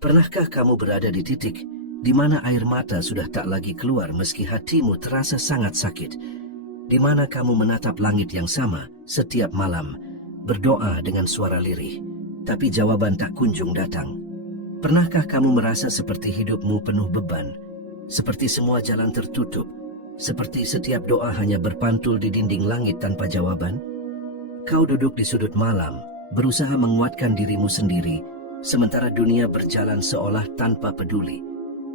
Pernahkah kamu berada di titik di mana air mata sudah tak lagi keluar meski hatimu terasa sangat sakit? Di mana kamu menatap langit yang sama setiap malam, berdoa dengan suara lirih, tapi jawaban tak kunjung datang? Pernahkah kamu merasa seperti hidupmu penuh beban, seperti semua jalan tertutup, seperti setiap doa hanya berpantul di dinding langit tanpa jawaban? Kau duduk di sudut malam, berusaha menguatkan dirimu sendiri, sementara dunia berjalan seolah tanpa peduli.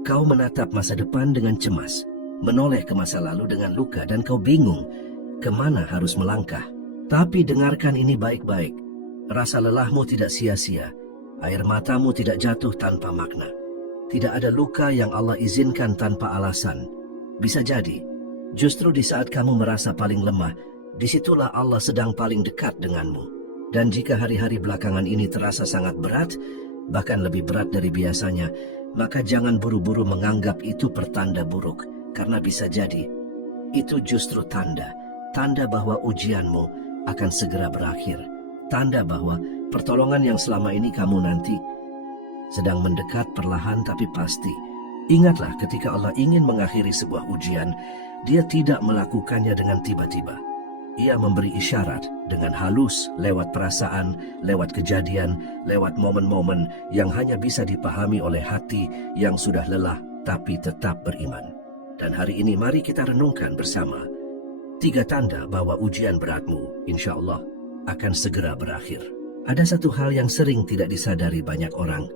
Kau menatap masa depan dengan cemas, menoleh ke masa lalu dengan luka, dan kau bingung kemana harus melangkah. Tapi dengarkan ini baik-baik. Rasa lelahmu tidak sia-sia. Air matamu tidak jatuh tanpa makna. Tidak ada luka yang Allah izinkan tanpa alasan. Bisa jadi, justru di saat kamu merasa paling lemah, disitulah Allah sedang paling dekat denganmu. Dan jika hari-hari belakangan ini terasa sangat berat, bahkan lebih berat dari biasanya, maka jangan buru-buru menganggap itu pertanda buruk, karena bisa jadi itu justru tanda bahwa ujianmu akan segera berakhir, tanda bahwa pertolongan yang selama ini kamu nanti sedang mendekat perlahan tapi pasti. Ingatlah, ketika Allah ingin mengakhiri sebuah ujian, Dia tidak melakukannya dengan tiba-tiba. Ia memberi isyarat dengan halus, lewat perasaan, lewat kejadian, lewat momen-momen yang hanya bisa dipahami oleh hati yang sudah lelah tapi tetap beriman. Dan hari ini mari kita renungkan bersama 3 tanda bahwa ujian beratmu, insya Allah, akan segera berakhir. Ada satu hal yang sering tidak disadari banyak orang,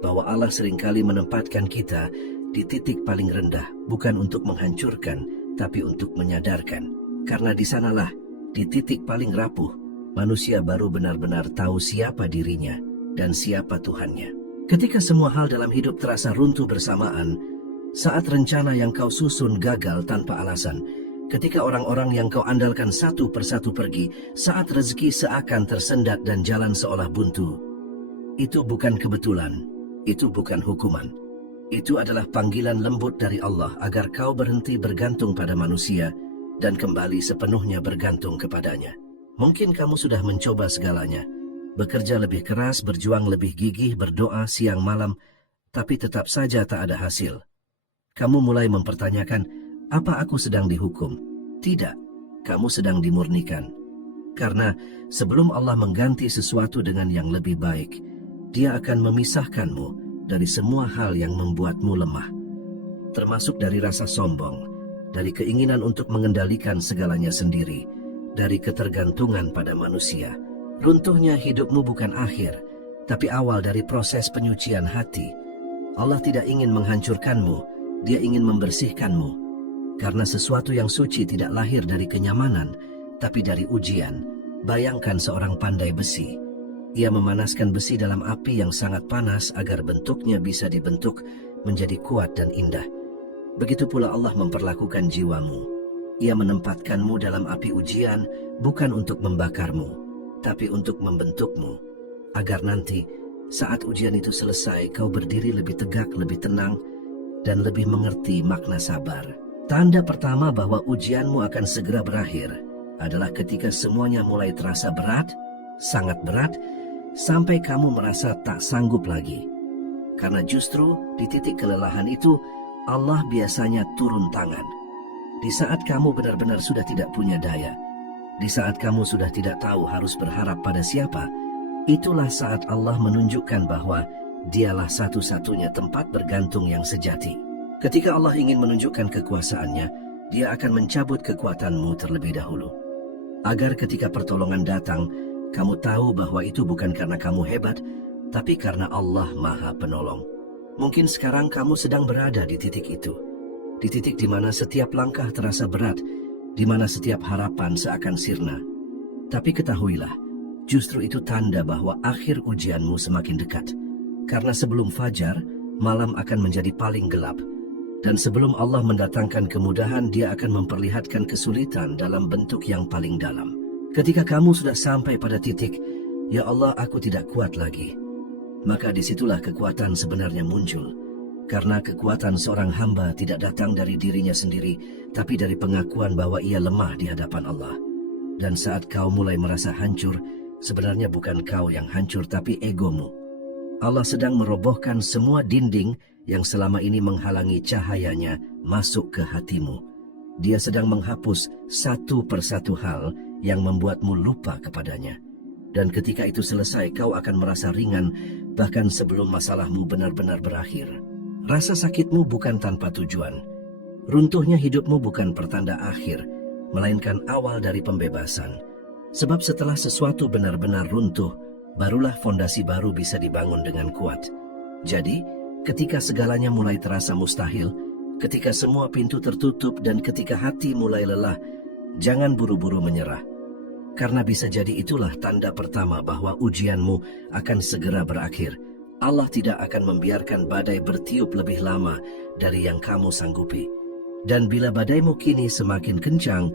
bahwa Allah seringkali menempatkan kita di titik paling rendah, bukan untuk menghancurkan, tapi untuk menyadarkan. Karena di sanalah, di titik paling rapuh, manusia baru benar-benar tahu siapa dirinya dan siapa Tuhannya. Ketika semua hal dalam hidup terasa runtuh bersamaan, saat rencana yang kau susun gagal tanpa alasan, ketika orang-orang yang kau andalkan satu persatu pergi, saat rezeki seakan tersendat dan jalan seolah buntu, itu bukan kebetulan, itu bukan hukuman. Itu adalah panggilan lembut dari Allah agar kau berhenti bergantung pada manusia dan kembali sepenuhnya bergantung kepadanya. Mungkin kamu sudah mencoba segalanya, bekerja lebih keras, berjuang lebih gigih, berdoa siang malam, tapi tetap saja tak ada hasil. Kamu mulai mempertanyakan, apa aku sedang dihukum? Tidak, kamu sedang dimurnikan. Karena sebelum Allah mengganti sesuatu dengan yang lebih baik, Dia akan memisahkanmu dari semua hal yang membuatmu lemah, termasuk dari rasa sombong, dari keinginan untuk mengendalikan segalanya sendiri, dari ketergantungan pada manusia. Runtuhnya hidupmu bukan akhir, tapi awal dari proses penyucian hati. Allah tidak ingin menghancurkanmu, Dia ingin membersihkanmu. Karena sesuatu yang suci tidak lahir dari kenyamanan, tapi dari ujian. Bayangkan seorang pandai besi. Ia memanaskan besi dalam api yang sangat panas agar bentuknya bisa dibentuk menjadi kuat dan indah. Begitu pula Allah memperlakukan jiwamu. Ia menempatkanmu dalam api ujian bukan untuk membakarmu, tapi untuk membentukmu, agar nanti saat ujian itu selesai kau berdiri lebih tegak, lebih tenang, dan lebih mengerti makna sabar. Tanda pertama bahwa ujianmu akan segera berakhir adalah ketika semuanya mulai terasa berat, sangat berat, sampai kamu merasa tak sanggup lagi. Karena justru di titik kelelahan itu Allah biasanya turun tangan. Di saat kamu benar-benar sudah tidak punya daya, di saat kamu sudah tidak tahu harus berharap pada siapa, itulah saat Allah menunjukkan bahwa Dialah satu-satunya tempat bergantung yang sejati. Ketika Allah ingin menunjukkan kekuasaannya, Dia akan mencabut kekuatanmu terlebih dahulu, agar ketika pertolongan datang, kamu tahu bahwa itu bukan karena kamu hebat, tapi karena Allah Maha Penolong. Mungkin sekarang kamu sedang berada di titik itu, di titik di mana setiap langkah terasa berat, di mana setiap harapan seakan sirna. Tapi ketahuilah, justru itu tanda bahwa akhir ujianmu semakin dekat. Karena sebelum fajar, malam akan menjadi paling gelap. Dan sebelum Allah mendatangkan kemudahan, Dia akan memperlihatkan kesulitan dalam bentuk yang paling dalam. Ketika kamu sudah sampai pada titik, "Ya Allah, aku tidak kuat lagi," maka disitulah kekuatan sebenarnya muncul. Karena kekuatan seorang hamba tidak datang dari dirinya sendiri, tapi dari pengakuan bahwa ia lemah di hadapan Allah. Dan saat kau mulai merasa hancur, sebenarnya bukan kau yang hancur, tapi egomu. Allah sedang merobohkan semua dinding yang selama ini menghalangi cahayanya masuk ke hatimu. Dia sedang menghapus satu persatu hal yang membuatmu lupa kepadanya. Dan ketika itu selesai, kau akan merasa ringan, bahkan sebelum masalahmu benar-benar berakhir. Rasa sakitmu bukan tanpa tujuan. Runtuhnya hidupmu bukan pertanda akhir, melainkan awal dari pembebasan. Sebab setelah sesuatu benar-benar runtuh, barulah fondasi baru bisa dibangun dengan kuat. Jadi, ketika segalanya mulai terasa mustahil, ketika semua pintu tertutup dan ketika hati mulai lelah, jangan buru-buru menyerah. Karena bisa jadi itulah tanda pertama bahwa ujianmu akan segera berakhir. Allah tidak akan membiarkan badai bertiup lebih lama dari yang kamu sanggupi. Dan bila badaimu kini semakin kencang,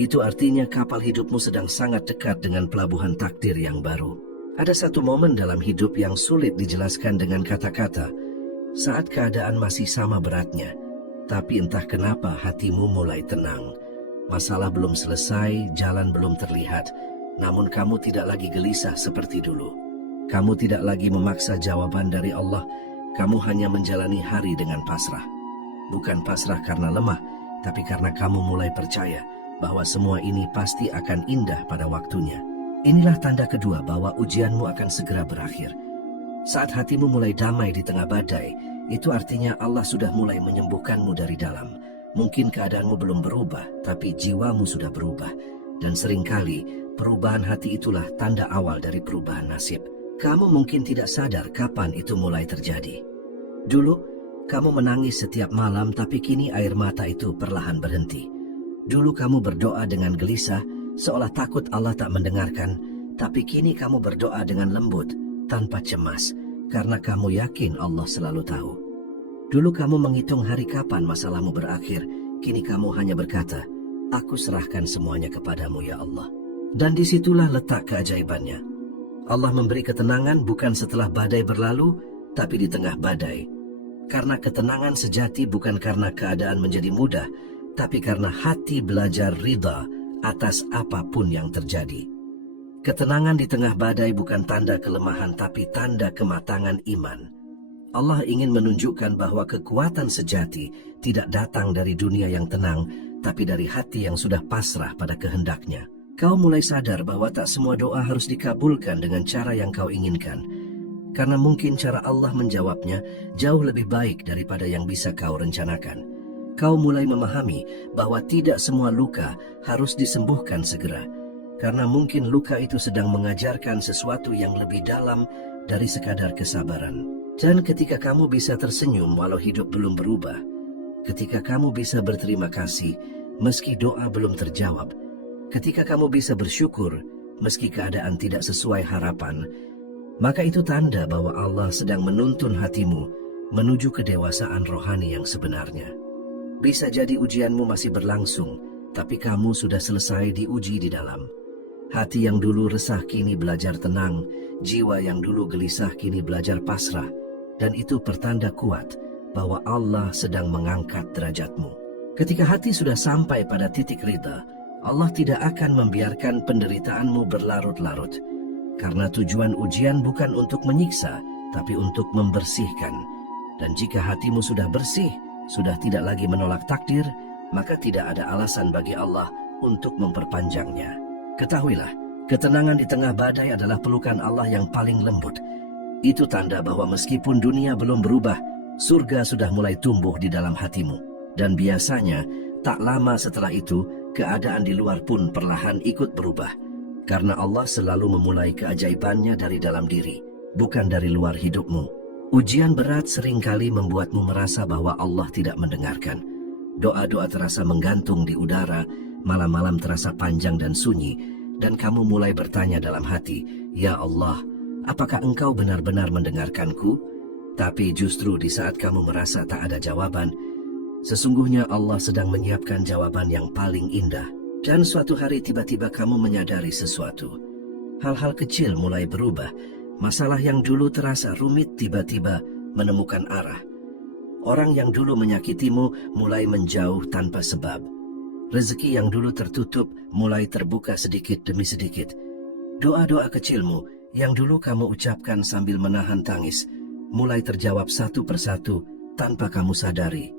itu artinya kapal hidupmu sedang sangat dekat dengan pelabuhan takdir yang baru. Ada satu momen dalam hidup yang sulit dijelaskan dengan kata-kata. Saat keadaan masih sama beratnya, tapi entah kenapa hatimu mulai tenang. Masalah belum selesai, jalan belum terlihat, namun kamu tidak lagi gelisah seperti dulu. Kamu tidak lagi memaksa jawaban dari Allah, kamu hanya menjalani hari dengan pasrah. Bukan pasrah karena lemah, tapi karena kamu mulai percaya bahwa semua ini pasti akan indah pada waktunya. Inilah tanda kedua bahwa ujianmu akan segera berakhir. Saat hatimu mulai damai di tengah badai, itu artinya Allah sudah mulai menyembuhkanmu dari dalam. Mungkin keadaanmu belum berubah, tapi jiwamu sudah berubah. Dan seringkali, perubahan hati itulah tanda awal dari perubahan nasib. Kamu mungkin tidak sadar kapan itu mulai terjadi. Dulu, kamu menangis setiap malam, tapi kini air mata itu perlahan berhenti. Dulu kamu berdoa dengan gelisah, seolah takut Allah tak mendengarkan, tapi kini kamu berdoa dengan lembut, tanpa cemas, karena kamu yakin Allah selalu tahu. Dulu kamu menghitung hari kapan masalahmu berakhir, kini kamu hanya berkata, aku serahkan semuanya kepadamu ya Allah. Dan disitulah letak keajaibannya. Allah memberi ketenangan bukan setelah badai berlalu, tapi di tengah badai. Karena ketenangan sejati bukan karena keadaan menjadi mudah, tapi karena hati belajar ridha atas apapun yang terjadi. Ketenangan di tengah badai bukan tanda kelemahan, tapi tanda kematangan iman. Allah ingin menunjukkan bahwa kekuatan sejati tidak datang dari dunia yang tenang, tapi dari hati yang sudah pasrah pada kehendaknya. Kau mulai sadar bahwa tak semua doa harus dikabulkan dengan cara yang kau inginkan. Karena mungkin cara Allah menjawabnya jauh lebih baik daripada yang bisa kau rencanakan. Kau mulai memahami bahwa tidak semua luka harus disembuhkan segera. Karena mungkin luka itu sedang mengajarkan sesuatu yang lebih dalam dari sekadar kesabaran. Dan ketika kamu bisa tersenyum walau hidup belum berubah, ketika kamu bisa berterima kasih meski doa belum terjawab, ketika kamu bisa bersyukur meski keadaan tidak sesuai harapan, maka itu tanda bahwa Allah sedang menuntun hatimu menuju kedewasaan rohani yang sebenarnya. Bisa jadi ujianmu masih berlangsung, tapi kamu sudah selesai diuji di dalam. Hati yang dulu resah kini belajar tenang, jiwa yang dulu gelisah kini belajar pasrah. Dan itu pertanda kuat bahwa Allah sedang mengangkat derajatmu. Ketika hati sudah sampai pada titik ridha, Allah tidak akan membiarkan penderitaanmu berlarut-larut. Karena tujuan ujian bukan untuk menyiksa, tapi untuk membersihkan. Dan jika hatimu sudah bersih, sudah tidak lagi menolak takdir, maka tidak ada alasan bagi Allah untuk memperpanjangnya. Ketahuilah, ketenangan di tengah badai adalah pelukan Allah yang paling lembut. Itu tanda bahwa meskipun dunia belum berubah, surga sudah mulai tumbuh di dalam hatimu. Dan biasanya, tak lama setelah itu, keadaan di luar pun perlahan ikut berubah. Karena Allah selalu memulai keajaibannya dari dalam diri, bukan dari luar hidupmu. Ujian berat seringkali membuatmu merasa bahwa Allah tidak mendengarkan. Doa-doa terasa menggantung di udara, malam-malam terasa panjang dan sunyi, dan kamu mulai bertanya dalam hati, "Ya Allah, apakah Engkau benar-benar mendengarkanku?" Tapi justru di saat kamu merasa tak ada jawaban, sesungguhnya Allah sedang menyiapkan jawaban yang paling indah. Dan suatu hari tiba-tiba kamu menyadari sesuatu. Hal-hal kecil mulai berubah. Masalah yang dulu terasa rumit tiba-tiba menemukan arah. Orang yang dulu menyakitimu mulai menjauh tanpa sebab. Rezeki yang dulu tertutup mulai terbuka sedikit demi sedikit. Doa-doa kecilmu yang dulu kamu ucapkan sambil menahan tangis, mulai terjawab satu persatu tanpa kamu sadari.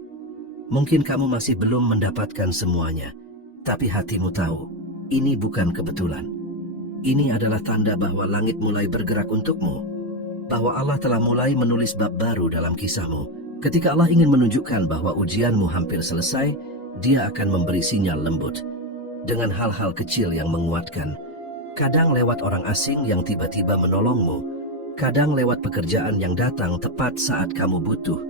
Mungkin kamu masih belum mendapatkan semuanya, tapi hatimu tahu, ini bukan kebetulan. Ini adalah tanda bahwa langit mulai bergerak untukmu, bahwa Allah telah mulai menulis bab baru dalam kisahmu. Ketika Allah ingin menunjukkan bahwa ujianmu hampir selesai, Dia akan memberi sinyal lembut dengan hal-hal kecil yang menguatkan. Kadang lewat orang asing yang tiba-tiba menolongmu, kadang lewat pekerjaan yang datang tepat saat kamu butuh,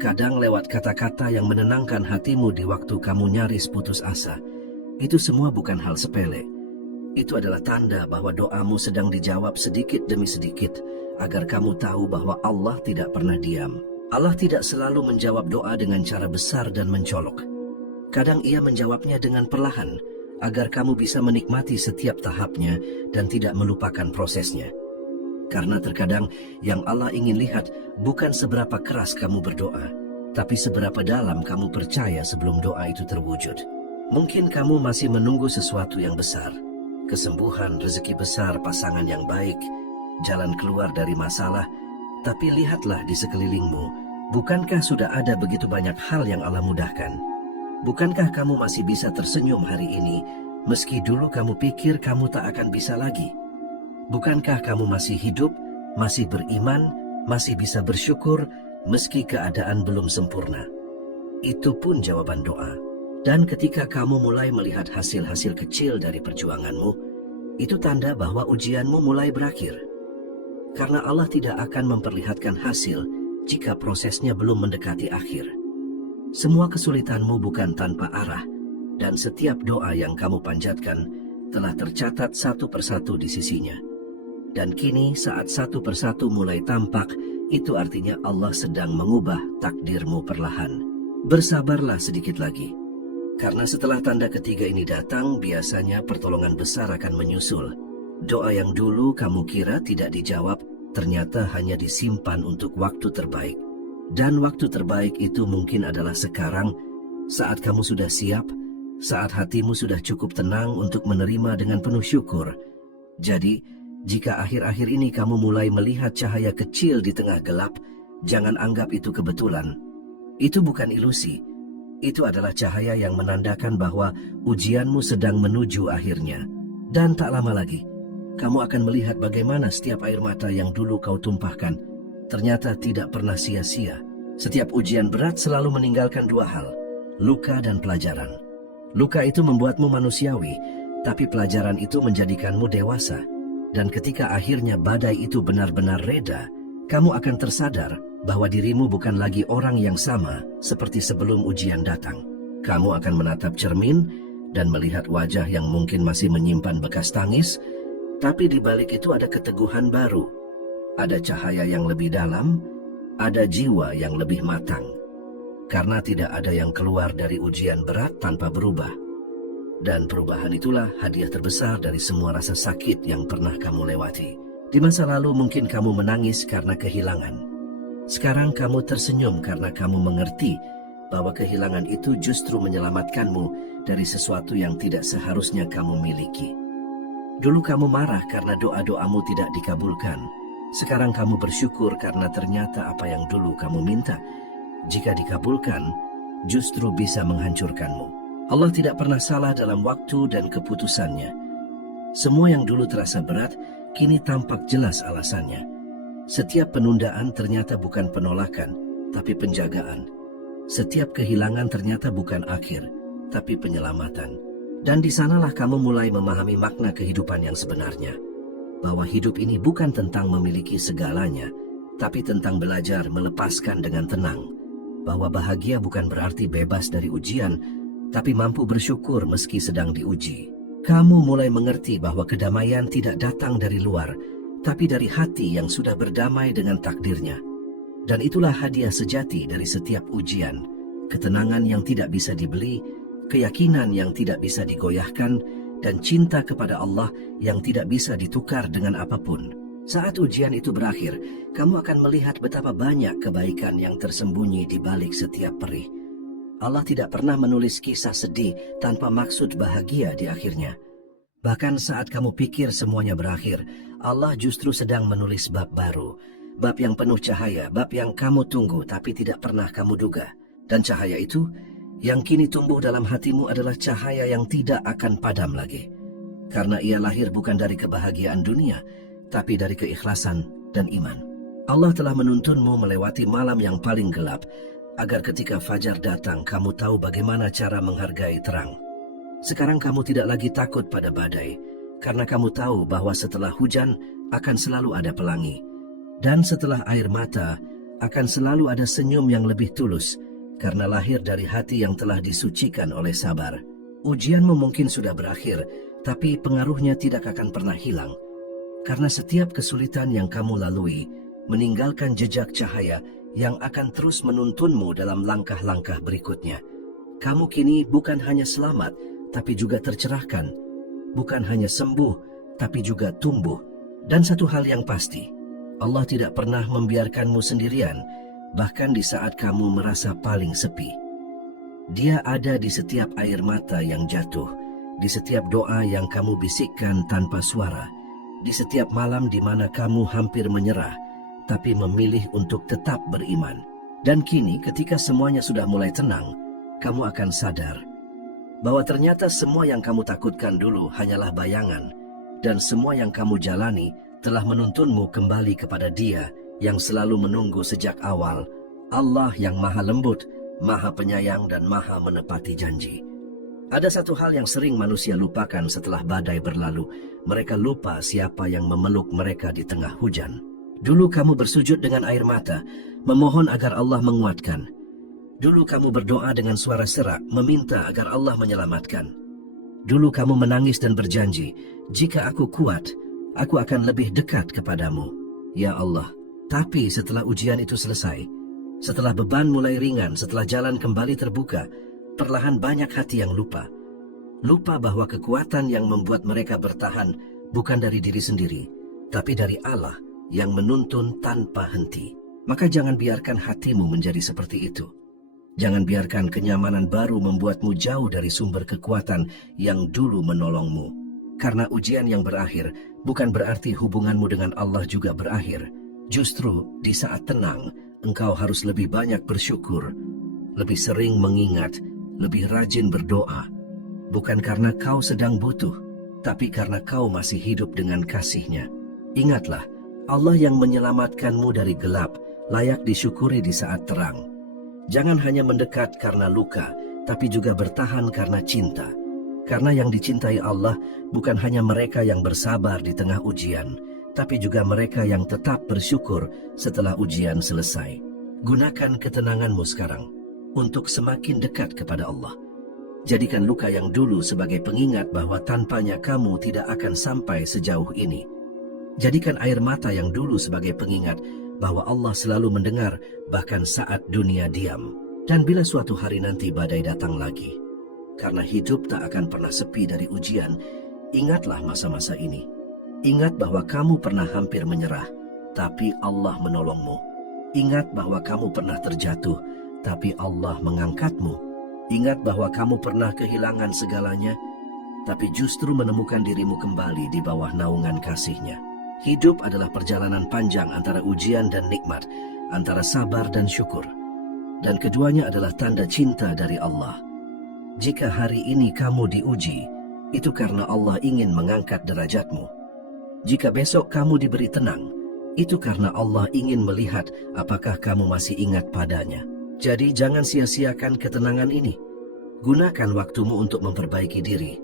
kadang lewat kata-kata yang menenangkan hatimu di waktu kamu nyaris putus asa. Itu semua bukan hal sepele. Itu adalah tanda bahwa doamu sedang dijawab sedikit demi sedikit, agar kamu tahu bahwa Allah tidak pernah diam. Allah tidak selalu menjawab doa dengan cara besar dan mencolok. Kadang Ia menjawabnya dengan perlahan, agar kamu bisa menikmati setiap tahapnya dan tidak melupakan prosesnya. Karena terkadang yang Allah ingin lihat bukan seberapa keras kamu berdoa, tapi seberapa dalam kamu percaya sebelum doa itu terwujud. Mungkin kamu masih menunggu sesuatu yang besar, kesembuhan, rezeki besar, pasangan yang baik, jalan keluar dari masalah, tapi lihatlah di sekelilingmu, bukankah sudah ada begitu banyak hal yang Allah mudahkan? Bukankah kamu masih bisa tersenyum hari ini, meski dulu kamu pikir kamu tak akan bisa lagi? Bukankah kamu masih hidup, masih beriman, masih bisa bersyukur, meski keadaan belum sempurna? Itu pun jawaban doa. Dan ketika kamu mulai melihat hasil-hasil kecil dari perjuanganmu, itu tanda bahwa ujianmu mulai berakhir. Karena Allah tidak akan memperlihatkan hasil jika prosesnya belum mendekati akhir. Semua kesulitanmu bukan tanpa arah, dan setiap doa yang kamu panjatkan telah tercatat satu persatu di sisinya. Dan kini saat satu persatu mulai tampak, itu artinya Allah sedang mengubah takdirmu perlahan. Bersabarlah sedikit lagi, karena setelah tanda ketiga ini datang, biasanya pertolongan besar akan menyusul. Doa yang dulu kamu kira tidak dijawab, ternyata hanya disimpan untuk waktu terbaik. Dan waktu terbaik itu mungkin adalah sekarang, saat kamu sudah siap, saat hatimu sudah cukup tenang untuk menerima dengan penuh syukur. Jadi, jika akhir-akhir ini kamu mulai melihat cahaya kecil di tengah gelap, jangan anggap itu kebetulan. Itu bukan ilusi. Itu adalah cahaya yang menandakan bahwa ujianmu sedang menuju akhirnya. Dan tak lama lagi, kamu akan melihat bagaimana setiap air mata yang dulu kau tumpahkan ternyata tidak pernah sia-sia. Setiap ujian berat selalu meninggalkan dua hal, luka dan pelajaran. Luka itu membuatmu manusiawi, tapi pelajaran itu menjadikanmu dewasa. Dan ketika akhirnya badai itu benar-benar reda, kamu akan tersadar bahwa dirimu bukan lagi orang yang sama seperti sebelum ujian datang. Kamu akan menatap cermin dan melihat wajah yang mungkin masih menyimpan bekas tangis, tapi di balik itu ada keteguhan baru. Ada cahaya yang lebih dalam, ada jiwa yang lebih matang. Karena tidak ada yang keluar dari ujian berat tanpa berubah. Dan perubahan itulah hadiah terbesar dari semua rasa sakit yang pernah kamu lewati. Di masa lalu mungkin kamu menangis karena kehilangan. Sekarang kamu tersenyum karena kamu mengerti bahwa kehilangan itu justru menyelamatkanmu dari sesuatu yang tidak seharusnya kamu miliki. Dulu kamu marah karena doa-doamu tidak dikabulkan. Sekarang kamu bersyukur karena ternyata apa yang dulu kamu minta, jika dikabulkan, justru bisa menghancurkanmu. Allah tidak pernah salah dalam waktu dan keputusannya. Semua yang dulu terasa berat, kini tampak jelas alasannya. Setiap penundaan ternyata bukan penolakan, tapi penjagaan. Setiap kehilangan ternyata bukan akhir, tapi penyelamatan. Dan di sanalah kamu mulai memahami makna kehidupan yang sebenarnya. Bahwa hidup ini bukan tentang memiliki segalanya, tapi tentang belajar melepaskan dengan tenang. Bahwa bahagia bukan berarti bebas dari ujian, tapi mampu bersyukur meski sedang diuji. Kamu mulai mengerti bahwa kedamaian tidak datang dari luar, tapi dari hati yang sudah berdamai dengan takdirnya. Dan itulah hadiah sejati dari setiap ujian. Ketenangan yang tidak bisa dibeli, keyakinan yang tidak bisa digoyahkan, dan cinta kepada Allah yang tidak bisa ditukar dengan apapun. Saat ujian itu berakhir, kamu akan melihat betapa banyak kebaikan yang tersembunyi di balik setiap perih. Allah tidak pernah menulis kisah sedih tanpa maksud bahagia di akhirnya. Bahkan saat kamu pikir semuanya berakhir, Allah justru sedang menulis bab baru, bab yang penuh cahaya, bab yang kamu tunggu tapi tidak pernah kamu duga. Dan cahaya itu yang kini tumbuh dalam hatimu adalah cahaya yang tidak akan padam lagi. Karena ia lahir bukan dari kebahagiaan dunia, tapi dari keikhlasan dan iman. Allah telah menuntunmu melewati malam yang paling gelap, agar ketika fajar datang kamu tahu bagaimana cara menghargai terang. Sekarang kamu tidak lagi takut pada badai, karena kamu tahu bahwa setelah hujan akan selalu ada pelangi. Dan setelah air mata akan selalu ada senyum yang lebih tulus, karena lahir dari hati yang telah disucikan oleh sabar. Ujianmu mungkin sudah berakhir, tapi pengaruhnya tidak akan pernah hilang. Karena setiap kesulitan yang kamu lalui meninggalkan jejak cahaya yang akan terus menuntunmu dalam langkah-langkah berikutnya. Kamu kini bukan hanya selamat, tapi juga tercerahkan. Bukan hanya sembuh, tapi juga tumbuh. Dan satu hal yang pasti, Allah tidak pernah membiarkanmu sendirian, bahkan di saat kamu merasa paling sepi. Dia ada di setiap air mata yang jatuh, di setiap doa yang kamu bisikkan tanpa suara, di setiap malam di mana kamu hampir menyerah, tapi memilih untuk tetap beriman. Dan kini ketika semuanya sudah mulai tenang, kamu akan sadar bahwa ternyata semua yang kamu takutkan dulu hanyalah bayangan, dan semua yang kamu jalani telah menuntunmu kembali kepada Dia yang selalu menunggu sejak awal, Allah yang maha lembut, maha penyayang dan maha menepati janji. Ada satu hal yang sering manusia lupakan setelah badai berlalu. Mereka lupa siapa yang memeluk mereka di tengah hujan. Dulu kamu bersujud dengan air mata, memohon agar Allah menguatkan. Dulu kamu berdoa dengan suara serak, meminta agar Allah menyelamatkan. Dulu kamu menangis dan berjanji, jika aku kuat, aku akan lebih dekat kepadamu, ya Allah. Tapi setelah ujian itu selesai, setelah beban mulai ringan, setelah jalan kembali terbuka, perlahan banyak hati yang lupa. Lupa bahwa kekuatan yang membuat mereka bertahan bukan dari diri sendiri, tapi dari Allah yang menuntun tanpa henti. Maka jangan biarkan hatimu menjadi seperti itu. Jangan biarkan kenyamanan baru membuatmu jauh dari sumber kekuatan yang dulu menolongmu. Karena ujian yang berakhir bukan berarti hubunganmu dengan Allah juga berakhir. Justru di saat tenang, engkau harus lebih banyak bersyukur, lebih sering mengingat, lebih rajin berdoa. Bukan karena kau sedang butuh, tapi karena kau masih hidup dengan kasih-Nya. Ingatlah, Allah yang menyelamatkanmu dari gelap layak disyukuri di saat terang. Jangan hanya mendekat karena luka, tapi juga bertahan karena cinta. Karena yang dicintai Allah bukan hanya mereka yang bersabar di tengah ujian, tapi juga mereka yang tetap bersyukur setelah ujian selesai. Gunakan ketenanganmu sekarang untuk semakin dekat kepada Allah. Jadikan luka yang dulu sebagai pengingat bahwa tanpanya kamu tidak akan sampai sejauh ini. Jadikan air mata yang dulu sebagai pengingat bahwa Allah selalu mendengar bahkan saat dunia diam. Dan bila suatu hari nanti badai datang lagi, karena hidup tak akan pernah sepi dari ujian, ingatlah masa-masa ini. Ingat bahwa kamu pernah hampir menyerah, tapi Allah menolongmu. Ingat bahwa kamu pernah terjatuh, tapi Allah mengangkatmu. Ingat bahwa kamu pernah kehilangan segalanya, tapi justru menemukan dirimu kembali di bawah naungan kasih-Nya. Hidup adalah perjalanan panjang antara ujian dan nikmat, antara sabar dan syukur. Dan keduanya adalah tanda cinta dari Allah. Jika hari ini kamu diuji, itu karena Allah ingin mengangkat derajatmu. Jika besok kamu diberi tenang, itu karena Allah ingin melihat apakah kamu masih ingat padanya. Jadi jangan sia-siakan ketenangan ini. Gunakan waktumu untuk memperbaiki diri,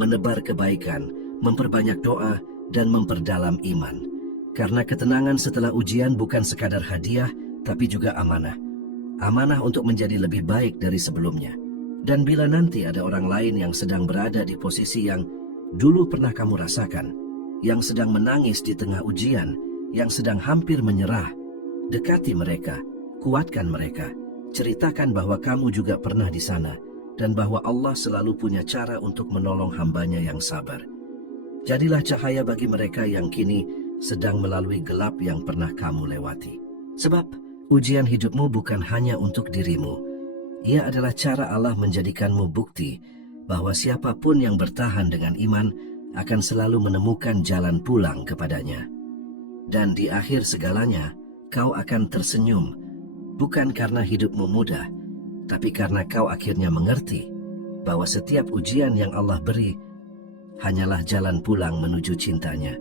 menebar kebaikan, memperbanyak doa, dan memperdalam iman. Karena ketenangan setelah ujian bukan sekadar hadiah, tapi juga amanah. Amanah untuk menjadi lebih baik dari sebelumnya. Dan bila nanti ada orang lain yang sedang berada di posisi yang dulu pernah kamu rasakan, yang sedang menangis di tengah ujian, yang sedang hampir menyerah, dekati mereka, kuatkan mereka. Ceritakan bahwa kamu juga pernah di sana, dan bahwa Allah selalu punya cara untuk menolong hambanya yang sabar. Jadilah cahaya bagi mereka yang kini sedang melalui gelap yang pernah kamu lewati. Sebab ujian hidupmu bukan hanya untuk dirimu. Ia adalah cara Allah menjadikanmu bukti bahwa siapapun yang bertahan dengan iman akan selalu menemukan jalan pulang kepadanya. Dan di akhir segalanya, kau akan tersenyum, bukan karena hidupmu mudah, tapi karena kau akhirnya mengerti bahwa setiap ujian yang Allah beri hanyalah jalan pulang menuju cintanya.